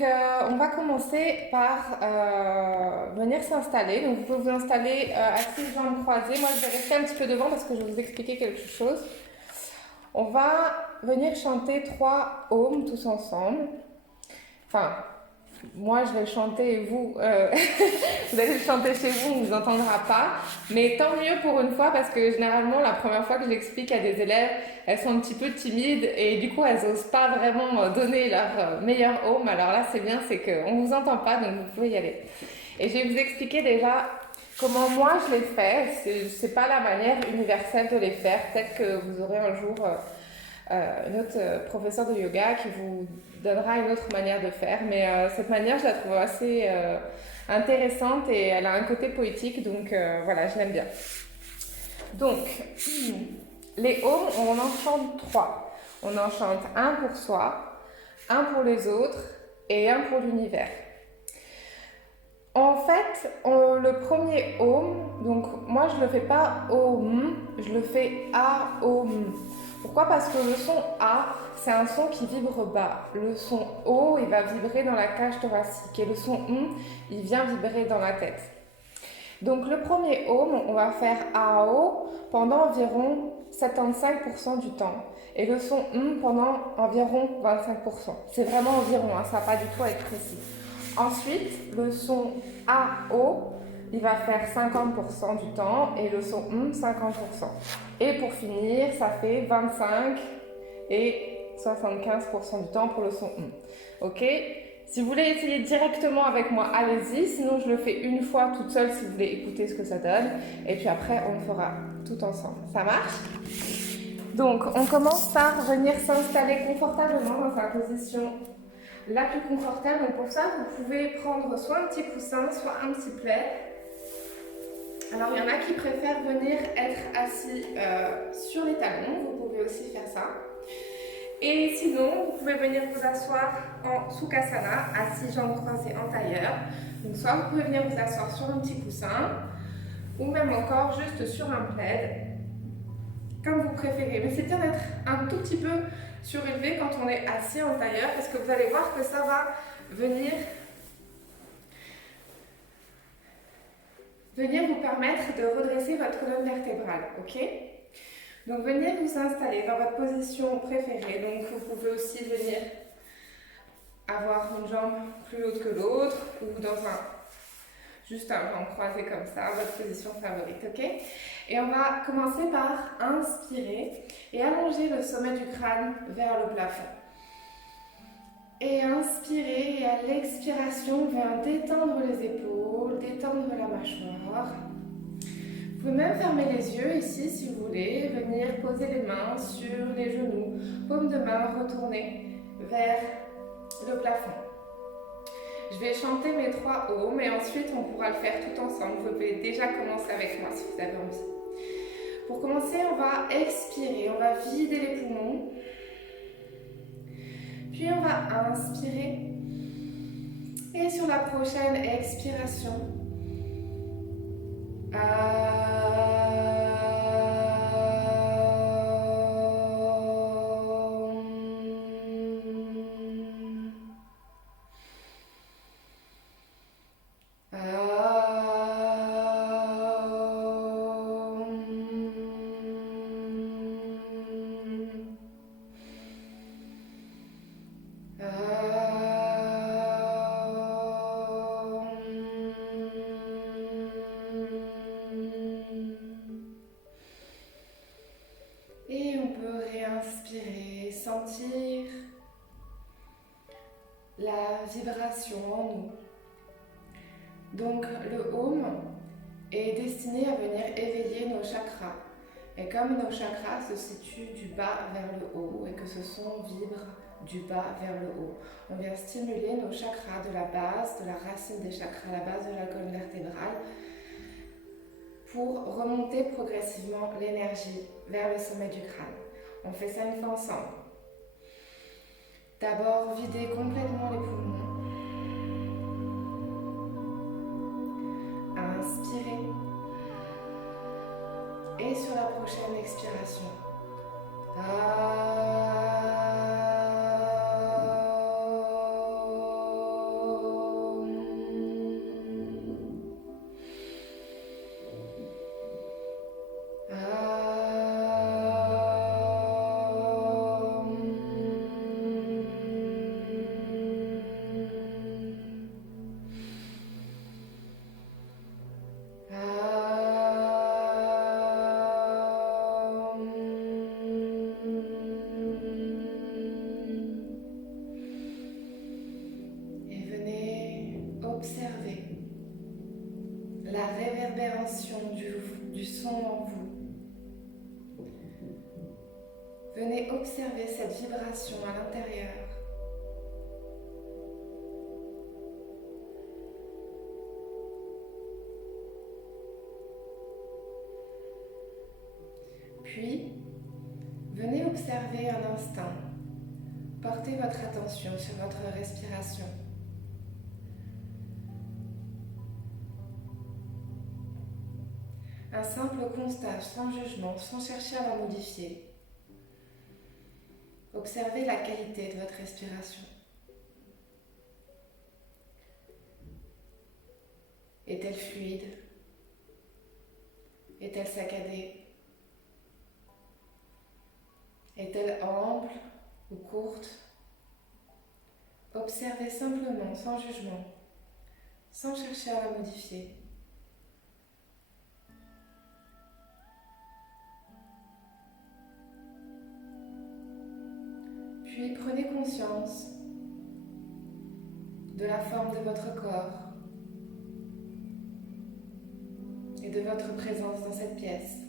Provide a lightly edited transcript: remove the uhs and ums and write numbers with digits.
On va commencer par venir s'installer. Donc, vous pouvez vous installer assis, jambes croisées. Moi, je vais rester un petit peu devant parce que je vais vous expliquer quelque chose. On va venir chanter 3 ohms tous ensemble. Enfin, moi, je vais le chanter et vous, vous allez le chanter chez vous, on ne vous entendra pas. Mais tant mieux pour une fois parce que généralement, la première fois que je l'explique à des élèves, elles sont un petit peu timides et du coup, elles n'osent pas vraiment donner leur meilleur ohm. Alors là, c'est bien, c'est qu'on ne vous entend pas, donc vous pouvez y aller. Et je vais vous expliquer déjà comment moi je les fais. C'est pas la manière universelle de les faire. Peut-être que vous aurez un jour un autre professeur de yoga qui vous donnera une autre manière de faire. Mais cette manière, je la trouve assez intéressante et elle a un côté poétique, donc voilà, je l'aime bien. Donc, les ohms, on en chante 3. On en chante un pour soi, un pour les autres et un pour l'univers. En fait, le premier ohm, donc moi je le fais pas ohm, je le fais a ohm. Pourquoi? Parce que le son A, c'est un son qui vibre bas. Le son O, il va vibrer dans la cage thoracique. Et le son il vient vibrer dans la tête. Donc le premier ohm, on va faire AO pendant environ 75% du temps. Et le son pendant environ 25%. C'est vraiment environ, hein, ça va pas du tout être précis. Ensuite, le son AO, il va faire 50% du temps et le son 50%. Et pour finir, ça fait 25 et 75% du temps pour le son Ok? Si vous voulez essayer directement avec moi, allez-y. Sinon, je le fais une fois toute seule si vous voulez écouter ce que ça donne. Et puis après, on le fera tout ensemble. Ça marche? Donc, on commence par venir s'installer confortablement dans sa position la plus confortable. Donc pour ça, vous pouvez prendre soit un petit coussin, soit un petit plaid. Alors il y en a qui préfèrent venir être assis sur les talons, vous pouvez aussi faire ça. Et sinon, vous pouvez venir vous asseoir en Sukhasana, assis jambes croisées en tailleur. Donc soit vous pouvez venir vous asseoir sur un petit coussin, ou même encore juste sur un plaid, comme vous préférez. Mais c'est bien d'être un tout petit peu surélevé quand on est assis en tailleur, parce que vous allez voir que ça va venir vous permettre de redresser votre colonne vertébrale, ok? Donc venez vous installer dans votre position préférée. Donc vous pouvez aussi venir avoir une jambe plus haute que l'autre ou dans juste un jambe croisé comme ça, votre position favorite, ok? Et on va commencer par inspirer et allonger le sommet du crâne vers le plafond. Et inspirer et à l'expiration, on vient détendre les épaules, détendre la mâchoire. Vous pouvez même fermer les yeux ici si vous voulez, venir poser les mains sur les genoux, paume de main retournée vers le plafond. Je vais chanter mes 3 ohms et ensuite on pourra le faire tout ensemble. Vous pouvez déjà commencer avec moi si vous avez envie. Pour commencer, on va expirer, on va vider les poumons. Puis on va inspirer. Et sur la prochaine expiration, et on peut réinspirer, sentir la vibration en nous. Donc le ohm est destiné à venir éveiller nos chakras. Et comme nos chakras se situent du bas vers le haut et que ce son vibre du bas vers le haut, on vient stimuler nos chakras de la base, de la racine des chakras, la base de la colonne vertébrale, pour remonter progressivement l'énergie vers le sommet du crâne. On fait ça une fois ensemble. D'abord, videz complètement les poumons. Inspirez. Et sur la prochaine expiration. Ah. la réverbération du son en vous. Venez observer cette vibration à l'intérieur. Puis, venez observer un instant. Portez votre attention sur votre respiration. Un simple constat sans jugement, sans chercher à la modifier. Observez la qualité de votre respiration. Est-elle fluide? Est-elle saccadée? Est-elle ample ou courte? Observez simplement, sans jugement, sans chercher à la modifier. Puis prenez conscience de la forme de votre corps et de votre présence dans cette pièce.